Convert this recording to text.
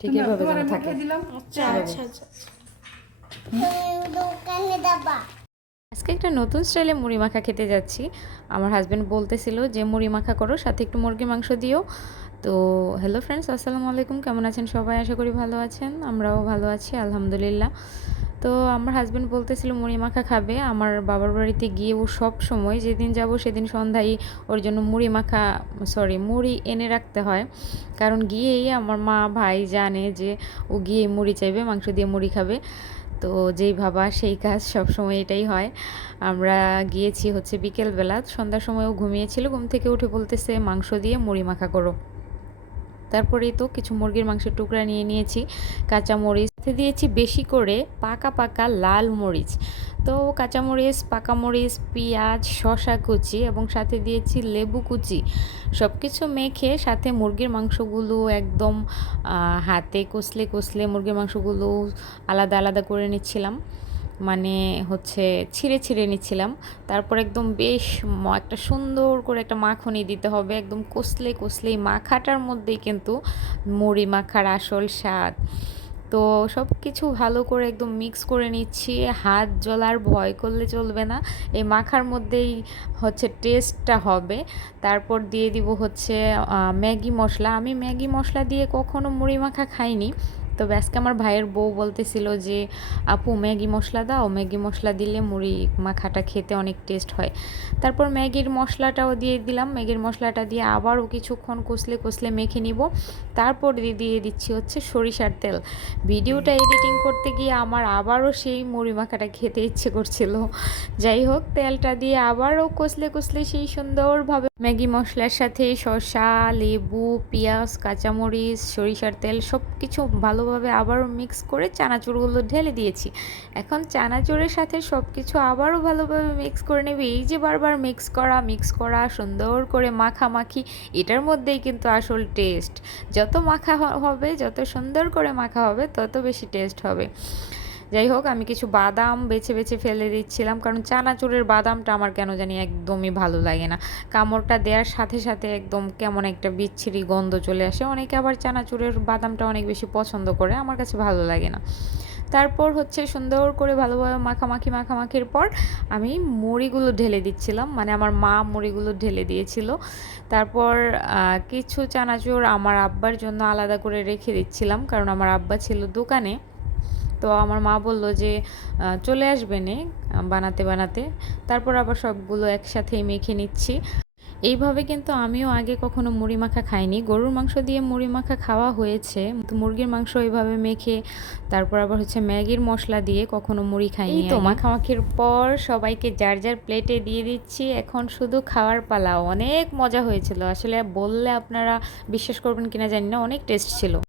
ঠিক এভাবে যেন থাকে। আজকে একটা নতুন স্টাইলে মুড়ি মাখা খেতে যাচ্ছি। আমার হাজব্যান্ড বলতেছিল যে মুড়ি মাখা করো, সাথে একটু মুরগির মাংস দিও। তো হ্যালো ফ্রেন্ডস, আসসালামু আলাইকুম। কেমন আছেন সবাই? আশা করি ভালো আছেন। আমরাও ভালো আছি আলহামদুলিল্লাহ। তো আমার হাজব্যান্ড বলতেছিল মুড়ি মাখা খাবে। আমার বাবার বাড়িতে গিয়ে ও সব সময় যেদিন যাব সেদিন সন্ধ্যায় ওর জন্য মুড়ি এনে রাখতে হয়। কারণ গিয়েই আমার মা ভাই জানে যে ও গিয়ে মুড়ি চাইবে, মাংস দিয়ে মুড়ি খাবে। তো যেই ভাবা সেই কাজ, সব সময় এটাই হয়। আমরা গিয়েছি হচ্ছে বিকেলবেলা, সন্ধ্যার সময়ও ঘুমিয়েছিল, ঘুম থেকে উঠে বলতেছে মাংস দিয়ে মুড়ি মাখা করো। তারপরেই তো কিছু মুরগির মাংসের টুকরা নিয়ে নিয়েছি, কাঁচামরিচ দিয়েছি বেশি করে, পাকা পাকা লাল মরিচ। তো কাঁচামরিচ, পাকা মরিচ, পেঁয়াজ, শসা কুচি এবং সাথে দিয়েছি লেবু কুচি। সব কিছু মেখে সাথে মুরগির মাংসগুলো একদম হাতে কষলে কষলে মুরগির মাংসগুলো আলাদা আলাদা করে নিচ্ছিলাম, মানে হচ্ছে ছিঁড়ে ছিঁড়ে নিচ্ছিলাম। তারপর একদম বেশ একটা সুন্দর করে একটা মাখনি দিতে হবে, একদম কষলে কষলেই মাখাটার মধ্যেই কিন্তু মুড়ি মাখার আসল স্বাদ। তো সব কিছু ভালো করে একদম মিক্স করে নিচ্ছি, হাত জ্বলার ভয় করলে চলবে না, এই মাখার মধ্যেই হচ্ছে টেস্টটা হবে। তারপর দিয়ে দিব হচ্ছে ম্যাগি মশলা। আমি ম্যাগি মশলা দিয়ে কখনো মুড়ি মাখা খাইনি, তবে আজকে আমার ভাইয়ের বউ বলতেছিল যে আপু ম্যাগি মশলা দাও, ম্যাগি মশলা দিলে মুড়ি মাখাটা খেতে অনেক টেস্ট হয়। তারপর ম্যাগির মশলাটাও দিয়ে দিলাম, ম্যাগির মশলাটা দিয়ে আবারও কিছুক্ষণ কষলে কষলে মেখে নিব। তারপর দিয়ে দিচ্ছি হচ্ছে সরিষার তেল। ভিডিওটা এডিটিং করতে গিয়ে আমার আবারও সেই মুড়ি মাখাটা খেতে ইচ্ছে করছিল। যাই হোক, তেলটা দিয়ে আবারও কষলে কষলে সেই সুন্দরভাবে ম্যাগি মশলার সাথে শসা, লেবু, পেঁয়াজ, কাঁচামরিচ, সরিষার তেল সব কিছু ভালোভাবে আবারও মিক্স করে চানাচুরগুলো ঢেলে দিয়েছি। এখন চানাচুরের সাথে সব কিছু আবারও ভালোভাবে মিক্স করে নেবে। এই যে বারবার মিক্স করা সুন্দর করে মাখামাখি, এটার মধ্যেই কিন্তু আসল টেস্ট। যত মাখা হবে, যত সুন্দর করে মাখা হবে, তত বেশি টেস্ট হবে। যাই হোক, আমি কিছু বাদাম বেছে বেছে ফেলে দিচ্ছিলাম, কারণ চানাচুরের বাদামটা আমার কেন জানি একদমই ভালো লাগে না। কামড়টা দেওয়ার সাথে সাথে একদম কেমন একটা বিচ্ছিরি গন্ধ চলে আসে। অনেকে আবার চানাচুরের বাদামটা অনেক বেশি পছন্দ করে, আমার কাছে ভালো লাগে না। তারপর হচ্ছে সুন্দর করে ভালোভাবে মাখামাখির পর আমি মুড়িগুলো ঢেলে দিচ্ছিলাম, মানে আমার মা মুড়িগুলো ঢেলে দিয়েছিল। তারপর কিছু চানাচুর আমার আব্বার জন্য আলাদা করে রেখে দিচ্ছিলাম, কারণ আমার আব্বা ছিল দোকানে। তো আমার মা বলল যে চলে আসবে নে বানাতে বানাতে। তারপর আবার সবগুলো একসাথেই মেখে নিচ্ছি। এইভাবে কিন্তু আমিও আগে কখনো মুড়ি মাখা খাইনি। গরুর মাংস দিয়ে মুড়ি মাখা খাওয়া হয়েছে, তো মুরগির মাংস এইভাবে মেখে তারপর আবার হচ্ছে ম্যাগির মশলা দিয়ে কখনো মুড়ি খাইনি। তো মাখামাখির পর সবাইকে যার যার প্লেটে দিয়ে দিচ্ছি, এখন শুধু খাওয়ার পালা। অনেক মজা হয়েছিল আসলে, বললে আপনারা বিশ্বাস করবেন কিনা জানি না, অনেক টেস্ট ছিল।